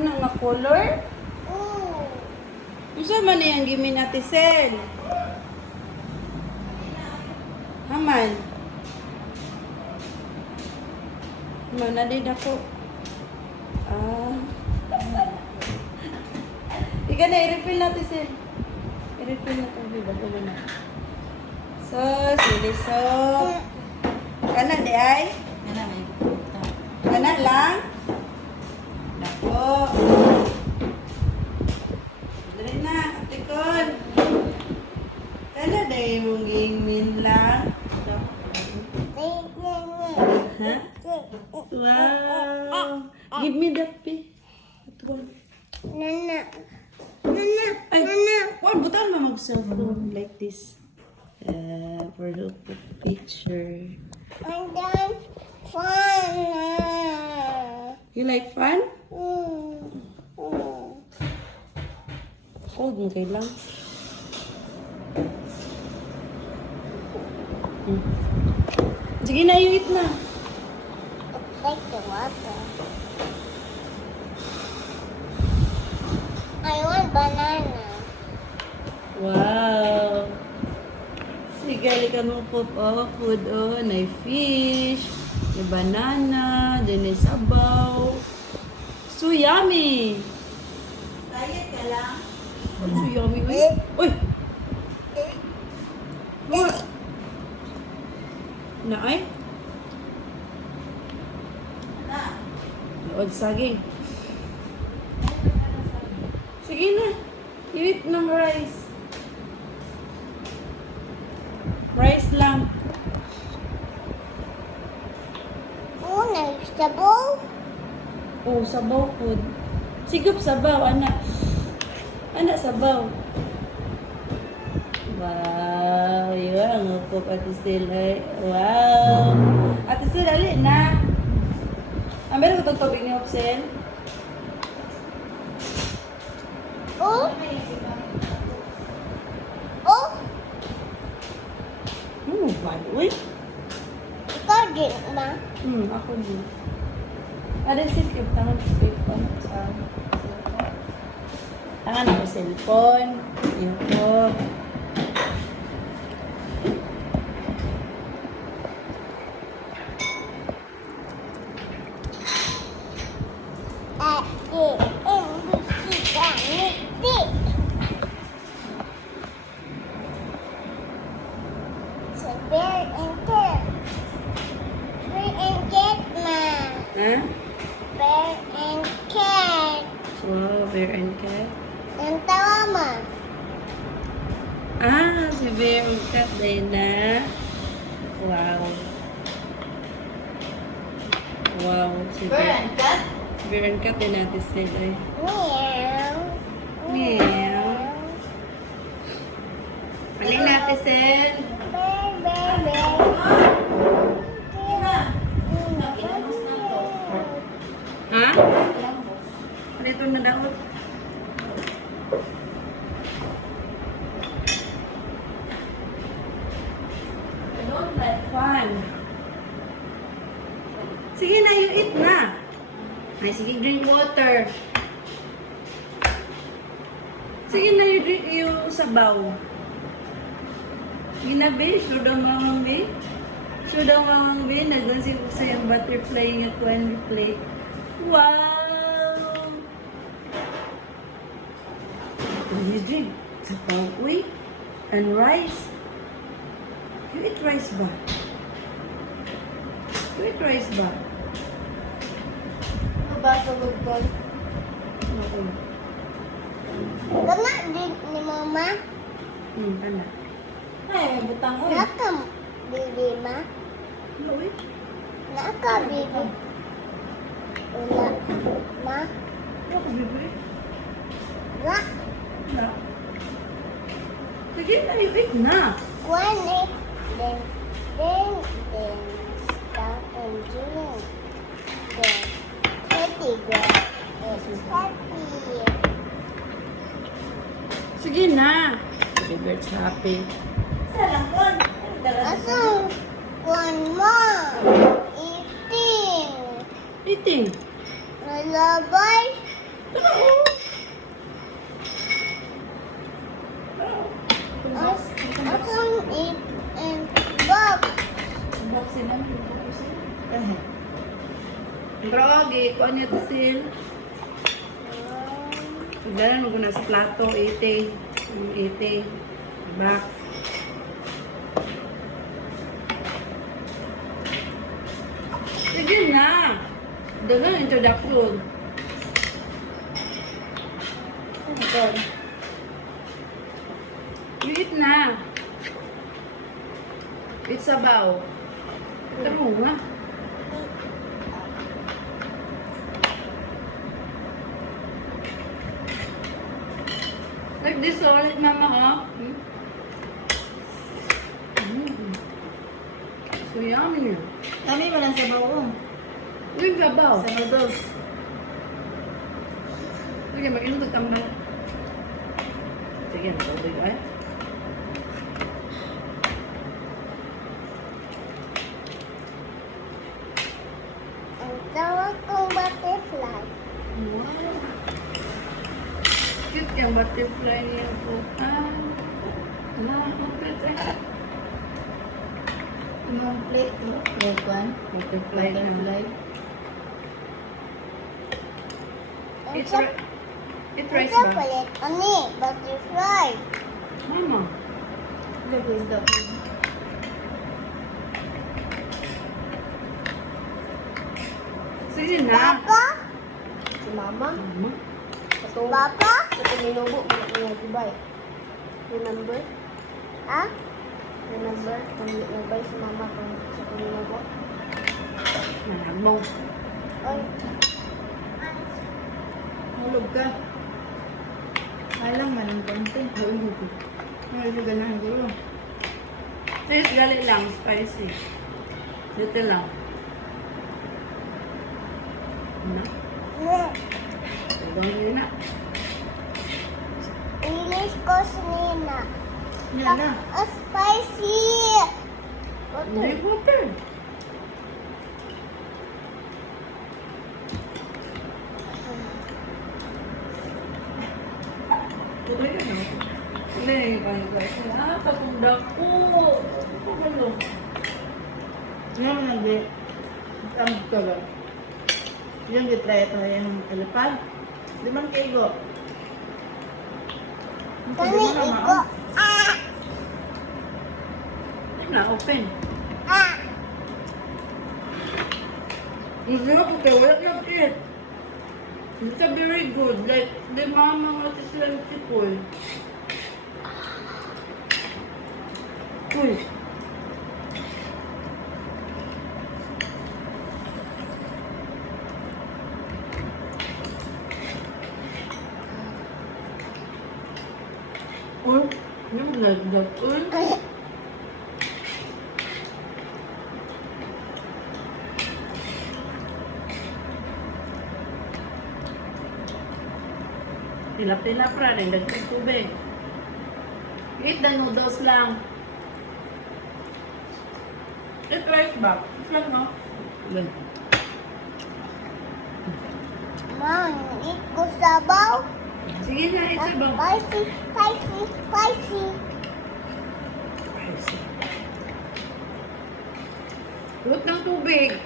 Ano nga color? Usa man yang gimin Ate Sel. Haman. Manalid ako. Ika na, i-refill natin Sel. I-refill na ito. Bago mo na. So, sili soap. Kana di ay? Kana lang? Dako. Dali na, Ate Con. Kana di mong gimin lang? Ha? Wow! Give me that pee. Nana. Ay, wala, butaan mo mag-cellphone like this. For the picture. I'm done fun. You like fun? Cold mo kayo lang. Sige na, you eat na. It's like the water. I want banana. Wow! Sige, halika mo po po. Food on. May fish. May banana. Then may sabaw. So yummy! Diet ka lang? So yummy. Uy! Uy! What? Naay? Lood saging. Sige na. Eat ng rice. Rice lang. Oh, nagsabaw? Oh, sabaw food. Sigop sabaw, anak. Anak sabaw. Wow, yun. Ang upok Ate Sil. Wow. Ate Sil, ali na. Meron ko itong tubig ni Opsen. Oh? Oh? Bad. Uy. Ikaw din ba? Ako din. Ada silip. Tangan ko cellphone. Tangan ko cellphone. Yun po. Bear and cat. Bear and cat, ma. Ha? Bear and cat. Wow, bear and cat. Ang tawa, ma. Si bear and cat din na. Wow. Wow, si bear and cat? Bear and cat din natin sila. Meow. Meow. Paling natin sila. Bear, bear, bear. Ha? Ano ito na daot? I don't like fun. Sige na, you eat na. Ay, sige, drink water. Sige na, you drink yung sabaw. Ginabi, sudah mamang bi. Sudah mamang bi, nagusip ko sa yung butterfly nga kuwan plate. Wow! What you drink? Sabaw, uy. And rice. You eat rice ba? You eat rice ba? Mabasagod ko. Oo. Kama din ni mama. Ano? Ay, butang uy. Naka bibi, ma. Ano, uy? Naka bibi. Wala. Ma. Ano ka, bibi? Wala. Wala. Sige na, you eat na. One it. Then stop and drink. Then teddy bear is happy. Sige na. Baby bird's happy. Asong one more. Eating. Eating. Lalabay. I can eat and box. Box sila. Pero, kuha niya to sil. Pagdalan mo na sa plato, 80. 80. Back. Sige na. Dagang introduction. Ito. You eat na. It's sabaw. Tama nga. Like this solid, mama, oh. So yummy. Kami mo lang sa bawong. Uy, sabaw. Sa noodles. Sige, mag-inom ka mo. Sige, natawag ka. Ang tawag kong butterfly. Wow. Cute yung butterfly niya po. Yung plate, red one. Butterfly na. Butterfly. It's Ang it rice ba? chocolate. Ani, butterfly. Mama. Look, is the Sige na. Papa? si mama. Mama. Ito, Papa? sa pininubo, mga gibay. Remember? Ha? Remember? Kung nabay si mama kung sa pininubo. Malabong. Ay, Hulog ka. Alang man ang konti. Hulog ka na gulo. Sis, gali lang. Spicy. Dito lang. Na. Hanggang yun na. English ko sinina. Yan na. Spicy. Hindi ko pa. Tuloy ka na. Tuloy kayo guys. Katunda ko. Ano? Yan mo nang di. Ang tulo. Yung gitry ito yung elefant. Limang kilo. Kani iko. Ah! Na, open. Ah! Ang sarap ko kayo. Wala na kit. It's a very good. Like, the mama nga sila ng people. Uy. Uy. Yung lagdag. Uy. Tilap-tilap ra rin. Dagdag tubig. Eat the noodles lang. Eat rice ba? Eat mo. Yan. Mom, iko sabaw. Sige na, eat sabaw. Spicy, spicy, spicy. Huwag ng tubig.